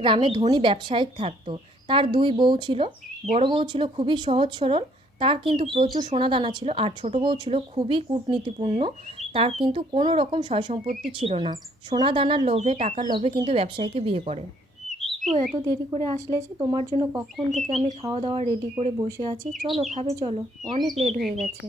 গ্রামে ধনী ব্যবসায়িক থাকতো। তার দুই বউ ছিল। বড় বউ ছিল খুবই সহজ সরল, তার কিন্তু প্রচুর সোনাদানা ছিল। আর ছোট বউ ছিল খুবই কূটনীতিপূর্ণ, তার কিন্তু কোনো রকম সয় সম্পত্তি ছিল না। সোনাদানার লোভে, টাকার লোভে কিন্তু ব্যবসায়ীকে বিয়ে করে। তো এত দেরি করে আসলে যে, তোমার জন্য কখন থেকে আমি খাওয়া দাওয়া রেডি করে বসে আছি। চলো, খাবে চলো, অনেক লেট হয়ে গেছে।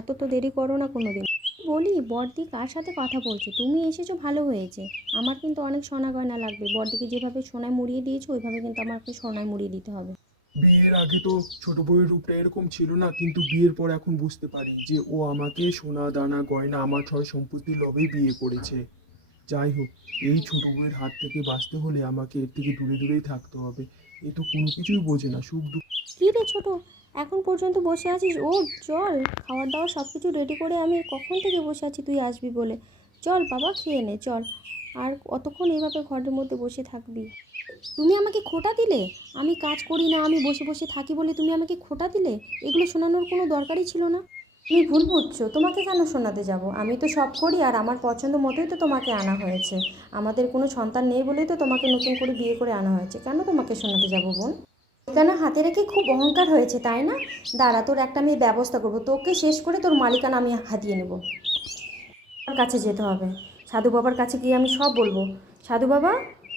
এত তো দেরি করো না কোনো দিন। বলি, বড়দি কার সাথে কথা বলছে? তুমি এসেছো ভালো হয়েছে। আমার কিন্তু অনেক সোনা গয়না লাগবে। বড়দিকে যেভাবে সোনায় মুড়িয়ে দিয়েছো ওইভাবে কিন্তু আমাকে সোনায় মুড়িয়ে দিতে হবে। বিয়ের আগে তো ছোট বউয়ের রূপটা এরকম ছিল না, কিন্তু বিয়ের পর এখন বুঝতে পারি যে ও আমাকে সোনা দানা গয়না আমার সয় সম্পত্তির লোভেই বিয়ে করেছে। যাই হোক, এই ছোট বউয়ের হাত থেকে বাঁচতে হলে আমাকে এর থেকে দূরে দূরেই থাকতে হবে। এ তো কোনো কিছুই বোঝে না, সুখ দুঃখ। কী রে ছোটো, এখন পর্যন্ত বসে আছিস? ও চল, খাবার দাবার সব কিছু রেডি করে আমি কখন থেকে বসে আছি তুই আসবি বলে। চল বাবা, খেয়ে নে চল। আর কতক্ষণ এইভাবে ঘরের মধ্যে বসে থাকবি? তুমি আমাকে খোঁটা দিলে। আমি কাজ করি না, আমি বসে বসে থাকি বলে তুমি আমাকে খোঁটা দিলে। এগুলো শোনানোর কোনো দরকারই ছিল না। তুমি ভুল বুঝছো, তোমাকে কেন শোনাতে যাব? আমি তো সব করি, আর আমার পছন্দ মতোই তো তোমাকে আনা হয়েছে। আমাদের কোনো সন্তান নেই বলেই তো তোমাকে নতুন করে বিয়ে করে আনা হয়েছে। কেন তোমাকে শোনাতে যাব বোন? মালিকানা হাতে রেখে খুব অহংকার হয়েছে তাই না? দাঁড়া, তোর একটা আমি ব্যবস্থা করবো। তোকে শেষ করে তোর মালিকানা আমি হাতিয়ে নেব। আমার কাছে যেতে হবে, সাধু বাবার কাছে গিয়ে আমি সব বলবো। সাধু বাবা,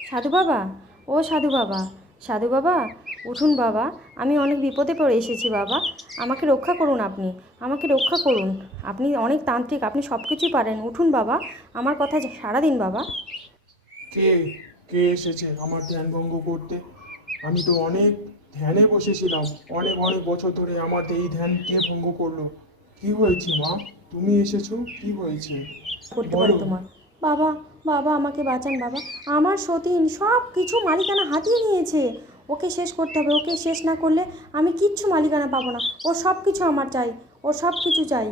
সাধু বাবা, ও সাধু বাবা, সাধু বাবা, উঠুন বাবা। আমি অনেক বিপদে পড়ে এসেছি বাবা, আমাকে রক্ষা করুন আপনি, আমাকে রক্ষা করুন। আপনি অনেক তান্ত্রিক, আপনি সব কিছুই পারেন। উঠুন বাবা, আমার কথা সারা দিন বাবা। কে কে এসেছে আমার ধ্যান ভঙ্গ করতে? আমি তো অনেক ধ্যানে বসেছিলাম, অনেক অনেক বছর ধরে। আমার এই ধ্যান কে ভঙ্গ করলো? কি হয়েছে মা? তুমি এসেছো, কি হয়েছে করতে পারে বলো। তোমার? বাবা, বাবা আমাকে বাঁচান বাবা। আমার সতীন সব কিছু মালিকানা হাতিয়ে নিয়েছে। ওকে শেষ করতে হবে, ওকে শেষ না করলে আমি কিচ্ছু মালিকানা পাবো না। ও সব কিছু আমার চাই, ও সব কিছু চাই।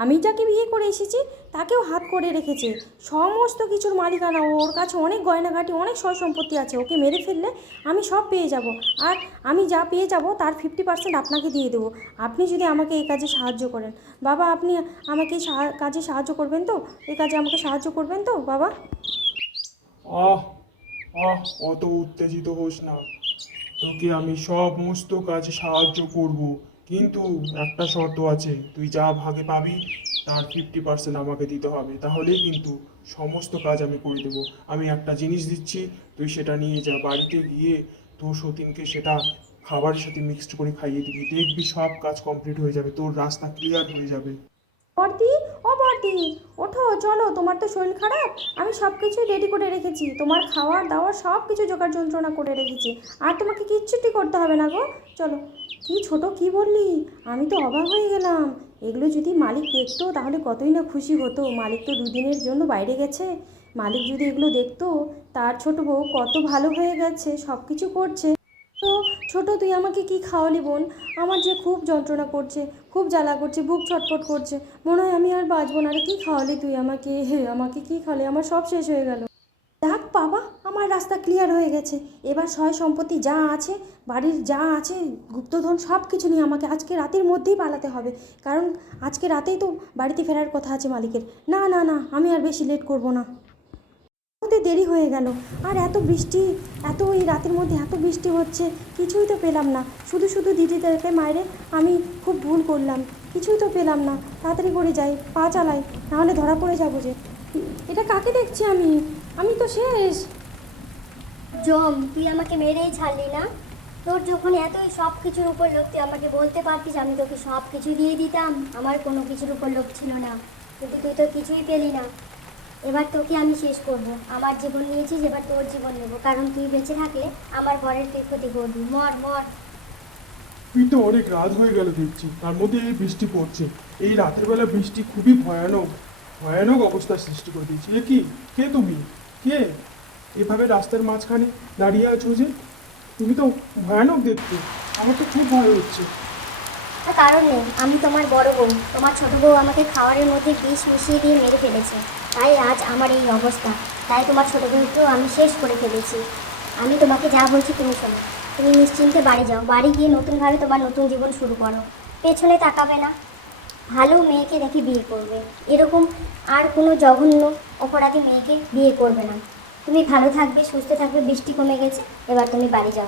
আমি যাকে বিয়ে করে এসেছি তাকেও হাত করে রেখেছে। সমস্ত কিছুর মালিকানা ওর কাছে, অনেক গয়নাঘাটি, অনেক সয় সম্পত্তি আছে। ওকে মেরে ফেললে আমি সব পেয়ে যাব। আর আমি যা পেয়ে যাব তার 50% আপনাকে দিয়ে দেবো, আপনি যদি আমাকে এই কাজে সাহায্য করেন। বাবা, আপনি আমাকে এই কাজে সাহায্য করবেন তো? এই কাজে আমাকে সাহায্য করবেন তো বাবা? আহ আহ অত উত্তেজিত হোস না। তোকে আমি সমস্ত কাজে সাহায্য করব, কিন্তু একটা শর্ত আছে। তুই যা ভাগে পাবি তার 50% আমাকে দিতে হবে, তাহলেই কিন্তু সমস্ত কাজ আমি করে দেবো। আমি একটা জিনিস দিচ্ছি, তুই সেটা নিয়ে যা, বাড়িতে গিয়ে তোর সতীনকে সেটা খাবারের সাথে মিক্সড করে খাইয়ে দিবি। দেখবি সব কাজ কমপ্লিট হয়ে যাবে, তোর রাস্তা ক্লিয়ার হয়ে যাবে। বর্দি, ও বর্দি, ওঠো চলো। তোমার তো শরীর খারাপ, আমি সব কিছুই রেডি করে রেখেছি। তোমার খাওয়ার দাওয়ার সব কিছু জোগাড় যন্ত্রণা করে রেখেছি। আর তোমাকে কিচ্ছুটি করতে হবে না গো। চলো। কি ছোট, কি বললি? আমি তো অবাক হয়ে গেলাম। এগুলো যদি মালিক দেখতো তাহলে কতই না খুশি হতো। মালিক তো দুদিনের জন্য বাইরে গেছে। মালিক যদি এগুলো দেখতো, তার ছোট বউ কত ভালো হয়ে গেছে, সব কিছু করছে। তো ছোট, তুই আমাকে কি খাওয়ালি বোন? আমার যে খুব যন্ত্রণা করছে, খুব জ্বালা করছে, বুক ছটফট করছে। মনে হয় আমি আর বাঁচবো না। আরে কি খাওয়ালি তুই আমাকে? হে, আমাকে কি খাওয়ালি? আমার সব শেষ হয়ে গেল। দেখ বাবা, আমার রাস্তা ক্লিয়ার হয়ে গেছে। এবার সয় সম্পত্তি যা আছে, বাড়ির যা আছে, গুপ্তধন সব কিছু নিয়ে আমাকে আজকে রাতের মধ্যেই পালাতে হবে। কারণ আজকে রাতেই তো বাড়িতে ফেরার কথা আছে মালিকের। না না না, আমি আর বেশি লেট করব না। হতে দেরি হয়ে গেল। আর এত বৃষ্টি, এত এই রাতের মধ্যে এত বৃষ্টি হচ্ছে, কিছুই তো পেলাম না। শুধু শুধু দিদিদেরকে মায়েরে আমি খুব ভুল করলাম, কিছুই তো পেলাম না। তাড়াতাড়ি করে যাই, পা চালাই, নাহলে ধরা পড়ে যাবো যে। এটা কাকে দেখছি আমি? আমি তো শেষ। জম, তুই আমাকে মেরেই ছাড়লি না? তোর যখন এতই সব কিছুর উপর লোভ, তুই আমাকে বলতে পারতিস, আমি তোকে সব কিছু দিয়ে দিতাম। আমার কোনো কিছুর উপর লোভ ছিল না, কিন্তু তুই তো কিছুই পেলি না। এবার তোকে আমি শেষ করব। আমার জীবন নিয়েছিস, এবার তোর জীবন নেব। কারণ তুই বেঁচে থাকলে আমার ঘরের তুই ক্ষতি করবি। মর মর। তুই তো অনেক রাত হয়ে গেল দেখছি, তার মধ্যে এই বৃষ্টি পড়ছে। এই রাতের বেলা বৃষ্টি খুবই ভয়ানক, ভয়ানক অবস্থার সৃষ্টি করে দিয়েছে। এ কি? কে তুমি? কে এভাবে রাস্তার মাঝখানে দাঁড়িয়ে আছো যে? তুমি তো ভয়ানক দেখতে, আমার তো খুব ভয় হচ্ছে। তার কারণ নেই, আমি তোমার বড় বউ। তোমার ছোট বউ আমাকে খাবারের মধ্যে বিষ মিশিয়ে দিয়ে মেরে ফেলেছে, তাই আজ আমার এই অবস্থা। তাই তোমার ছোট বউকেও আমি শেষ করে ফেলেছি। আমি তোমাকে যা বলছি তুমি শোনো। তুমি নিশ্চিন্তে বাড়ি যাও, বাড়ি গিয়ে নতুনভাবে তোমার নতুন জীবন শুরু করো। পেছনে তাকাবে না, ভালো মেয়েকে দেখে বিয়ে করবে। এরকম আর কোনো জঘন্য অপরাধী মেয়েকে বিয়ে করবে না। তুমি ভালো থাকবে, সুস্থ থাকবে, বৃষ্টি কমে গেছে, এবার তুমি বাড়ি যাও।